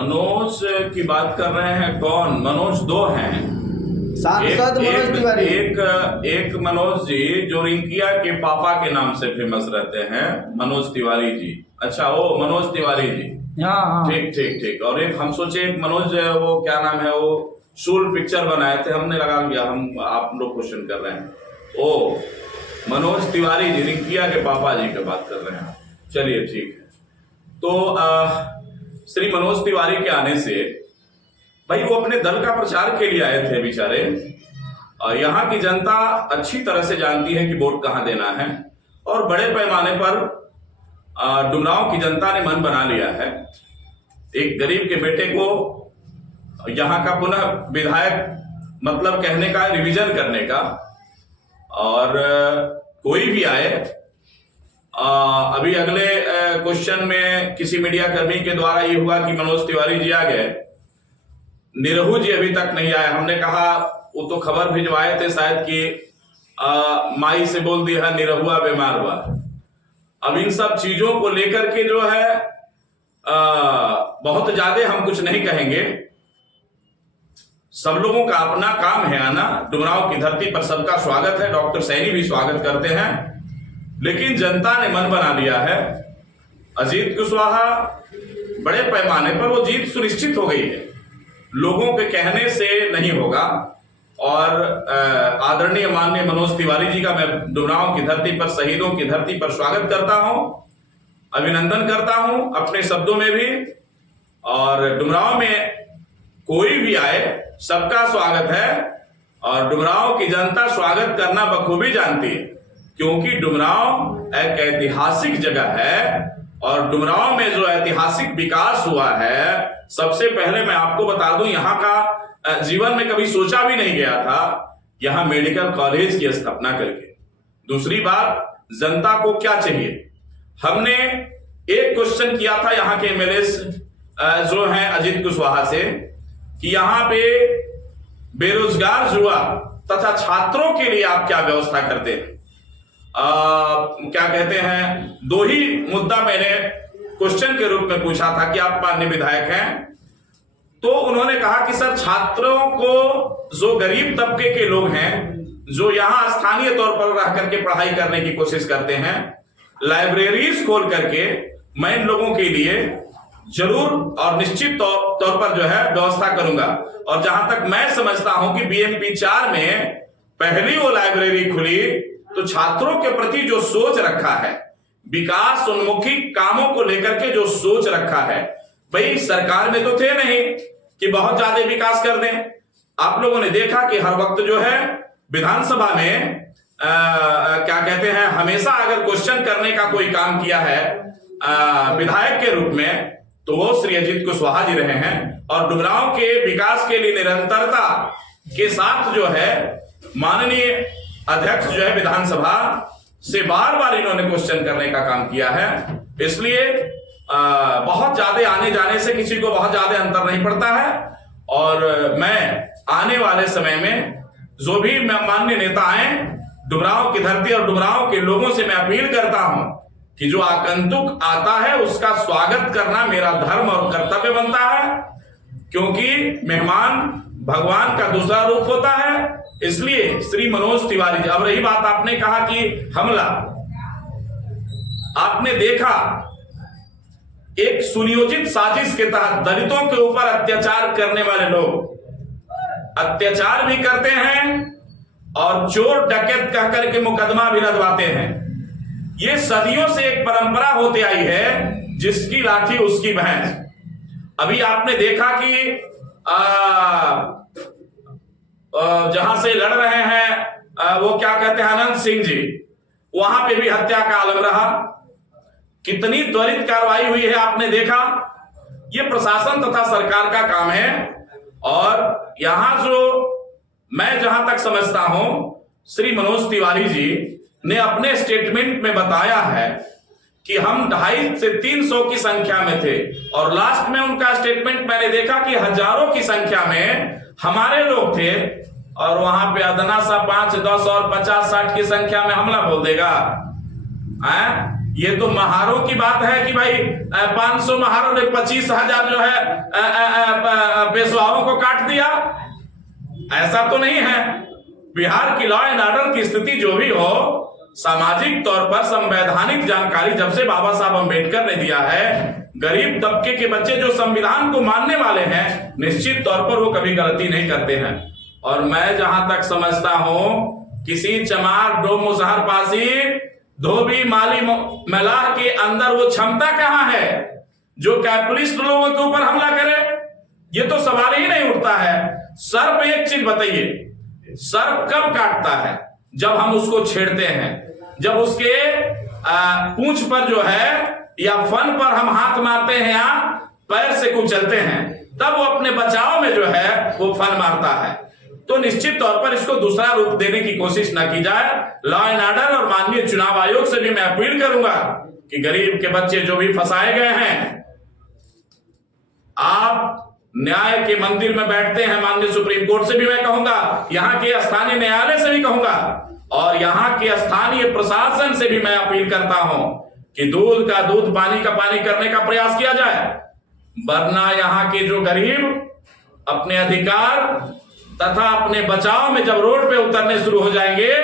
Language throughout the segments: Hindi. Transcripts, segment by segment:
मनोज की बात कर रहे हैं? कौन मनोज? दो हैं। सांसद मनोज तिवारी। एक मनोज जी जो रिंकिया के पापा के नाम से फेमस रहते हैं, मनोज तिवारी जी। अच्छा, वो मनोज तिवारी जी। हाँ। ठीक ठीक ठीक। और एक हम सोचे एक मनोज, वो क्या नाम है, वो शूल पिक्चर बनाए थे, हमने लगा लिया हम आप लोग क्वेश्चन कर रहे हैं। ओ मनोज तिवारी जी, रिंकिया के पापा जी की बात कर रहे हैं। चलिए ठीक है। तो श्री मनोज तिवारी के आने से भाई वो अपने दल का प्रचार के लिए आए थे बेचारे। यहाँ की जनता अच्छी तरह से जानती है कि वोट कहाँ देना है, और बड़े पैमाने पर डुमरांव की जनता ने मन बना लिया है एक गरीब के बेटे को यहाँ का पुनः विधायक मतलब कहने का, रिवीजन करने का। और कोई भी आए, अभी अगले क्वेश्चन में किसी मीडिया कर्मी के द्वारा ये हुआ कि मनोज तिवारी जी आ गए, निरहू जी अभी तक नहीं आए। हमने कहा वो तो खबर भिजवाए थे शायद कि माई से बोल दिया निरहुआ बीमार हुआ। अब इन सब चीजों को लेकर के जो है बहुत ज्यादा हम कुछ नहीं कहेंगे। सब लोगों का अपना काम है आना। डुमरांव की धरती पर सबका स्वागत है, डॉक्टर सैनी भी स्वागत करते हैं, लेकिन जनता ने मन बना लिया है। अजीत कुशवाहा बड़े पैमाने पर वो जीत सुनिश्चित हो गई है, लोगों के कहने से नहीं होगा। और आदरणीय माननीय मनोज तिवारी जी का मैं डुमरांव की धरती पर, शहीदों की धरती पर स्वागत करता हूं, अभिनंदन करता हूं अपने शब्दों में भी। और डुमरांव में कोई भी आए सबका स्वागत है, और डुमरांव की जनता स्वागत करना बखूबी जानती है, क्योंकि डुमरांव एक ऐतिहासिक जगह है। और डुमरांव में जो ऐतिहासिक विकास हुआ है, सबसे पहले मैं आपको बता दूं, यहाँ का जीवन में कभी सोचा भी नहीं गया था यहाँ मेडिकल कॉलेज की स्थापना करके। दूसरी बात, जनता को क्या चाहिए, हमने एक क्वेश्चन किया था यहाँ के एमएलए जो हैं अजीत कुशवाहा से कि यहाँ पे बेरोजगार युवा तथा छात्रों के लिए आप क्या व्यवस्था करते हैं। क्या कहते हैं, दो ही मुद्दा मैंने क्वेश्चन के रूप में पूछा था कि आप माननीय विधायक हैं, तो उन्होंने कहा कि सर छात्रों को, जो गरीब तबके के लोग हैं जो यहाँ स्थानीय तौर पर रह करके पढ़ाई करने की कोशिश करते हैं, लाइब्रेरीज खोल करके मैं इन लोगों के लिए जरूर और निश्चित तौर पर जो है व्यवस्था करूंगा। और जहां तक मैं समझता हूं कि बीएमपी 4 में पहली वो लाइब्रेरी खुली, तो छात्रों के प्रति जो सोच रखा है, विकास उन्मुखी कामों को लेकर के जो सोच रखा है, भाई सरकार में तो थे नहीं कि बहुत ज्यादा विकास कर दें। आप लोगों ने देखा कि हर वक्त जो है विधानसभा में क्या कहते हैं, हमेशा अगर क्वेश्चन करने का कोई काम किया है विधायक के रूप में, तो वो श्री अजीत कुशवाहा जी रहे हैं। और डुमरांव के विकास के लिए निरंतरता के साथ जो है माननीय अध्यक्ष जो है विधानसभा से बार बार इन्होंने क्वेश्चन करने का काम किया है। इसलिए बहुत ज्यादा आने जाने से किसी को बहुत ज्यादा अंतर नहीं पड़ता है। और मैं आने वाले समय में जो भी माननीय नेता आए डुमरांव की धरती और डुमरांव के लोगों से मैं अपील करता हूं कि जो आगंतुक आता है उसका स्वागत करना मेरा धर्म और कर्तव्य बनता है, क्योंकि मेहमान भगवान का दूसरा रूप होता है। इसलिए श्री मनोज तिवारी जी, अब रही बात, आपने कहा कि हमला, आपने देखा एक सुनियोजित साजिश के तहत दलितों के ऊपर अत्याचार करने वाले लोग अत्याचार भी करते हैं और चोर डकैत कह करके मुकदमा भी लदवाते हैं। ये सदियों से एक परंपरा होती आई है, जिसकी लाठी उसकी भैंस। अभी आपने देखा कि जहां से लड़ रहे हैं वो क्या कहते हैं अनंत सिंह जी, वहां पे भी हत्या का आलम रहा। कितनी त्वरित कार्रवाई हुई है आपने देखा। ये प्रशासन तथा सरकार का काम है। और यहां जो मैं जहां तक समझता हूं, श्री मनोज तिवारी जी ने अपने स्टेटमेंट में बताया है कि हम 250 से 300 की संख्या में थे, और लास्ट में उनका स्टेटमेंट मैंने देखा कि हजारों की संख्या में हमारे लोग थे, और वहां पे अदना सा 5, 10 और 50, 60 की संख्या में हमला बोल देगा। ये तो महारों की बात है कि भाई 500 महारों ने 25,000 जो है पेशवाओं को काट दिया। ऐसा तो नहीं है। बिहार की लॉ एंड ऑर्डर की स्थिति जो भी हो, सामाजिक तौर पर संवैधानिक जानकारी जब से बाबा साहब अंबेडकर ने दिया है, गरीब तबके के बच्चे जो संविधान को मानने वाले हैं, निश्चित तौर पर वो कभी गलती नहीं करते हैं। और मैं जहां तक समझता हूं, किसी चमार, डोम, मुसहर, पासी, धोबी, माली, मलाह के अंदर वो क्षमता कहां है जो कैपिटलिस्ट लोगों के ऊपर हमला करे? ये तो सवाल ही नहीं उठता है। सर्प, एक चीज बताइए, सर्प कब काटता है? जब हम उसको छेड़ते हैं, जब उसके पूंछ पर जो है या फन पर हम हाथ मारते हैं या पैर से कुचलते हैं, तब वो अपने बचाव में जो है वो फन मारता है। तो निश्चित तौर पर इसको दूसरा रूप देने की कोशिश ना की जाए। लॉ एंड ऑर्डर और माननीय चुनाव आयोग से भी मैं अपील करूंगा कि गरीब के बच्चे जो भी फंसाए गए हैं, आप न्याय के मंदिर में बैठते हैं, माननीय सुप्रीम कोर्ट से भी मैं कहूंगा, यहां के स्थानीय न्यायालय से भी कहूंगा, और यहां के स्थानीय प्रशासन से भी मैं अपील करता हूं कि दूध का दूध, पानी का पानी करने का प्रयास किया जाए। वरना यहां के जो गरीब अपने अधिकार तथा अपने बचाव में जब रोड पे उतरने शुरू हो जाएंगे,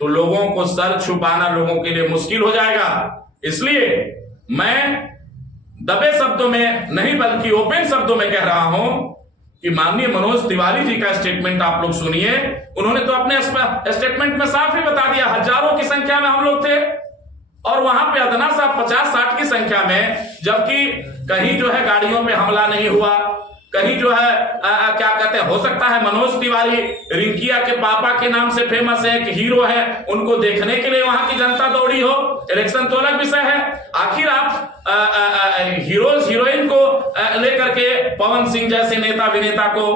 तो लोगों को सर छुपाना लोगों के लिए मुश्किल हो जाएगा। इसलिए मैं दबे शब्दों में नहीं बल्कि ओपन शब्दों में कह रहा हूं कि माननीय मनोज तिवारी जी का स्टेटमेंट आप लोग सुनिए। उन्होंने तो अपने स्टेटमेंट में साफ ही बता दिया, हजारों की संख्या में हम लोग थे और वहां पे अदना सा 50-60 की संख्या में, जबकि कहीं जो है गाड़ियों में हमला नहीं हुआ, कहीं जो है क्या कहते हैं, हो सकता है मनोज तिवारी रिंकिया के पापा के नाम से फेमस है, एक हीरो है, उनको देखने के लिए वहां की जनता दौड़ी हो, इलेक्शन तो अलग विषय है। आखिर आप हीरोज हीरोइन को लेकर के पवन सिंह जैसे नेता अभिनेता को,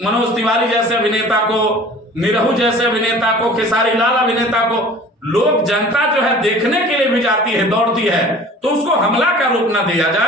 मनोज तिवारी जैसे अभिनेता को, निरहू जैसे अभिनेता को, खेसारी लाल अभिनेता को, लोग जनता जो है देखने के लिए भी जाती है, दौड़ती है, तो उसको हमला का रूप ना दिया जाए।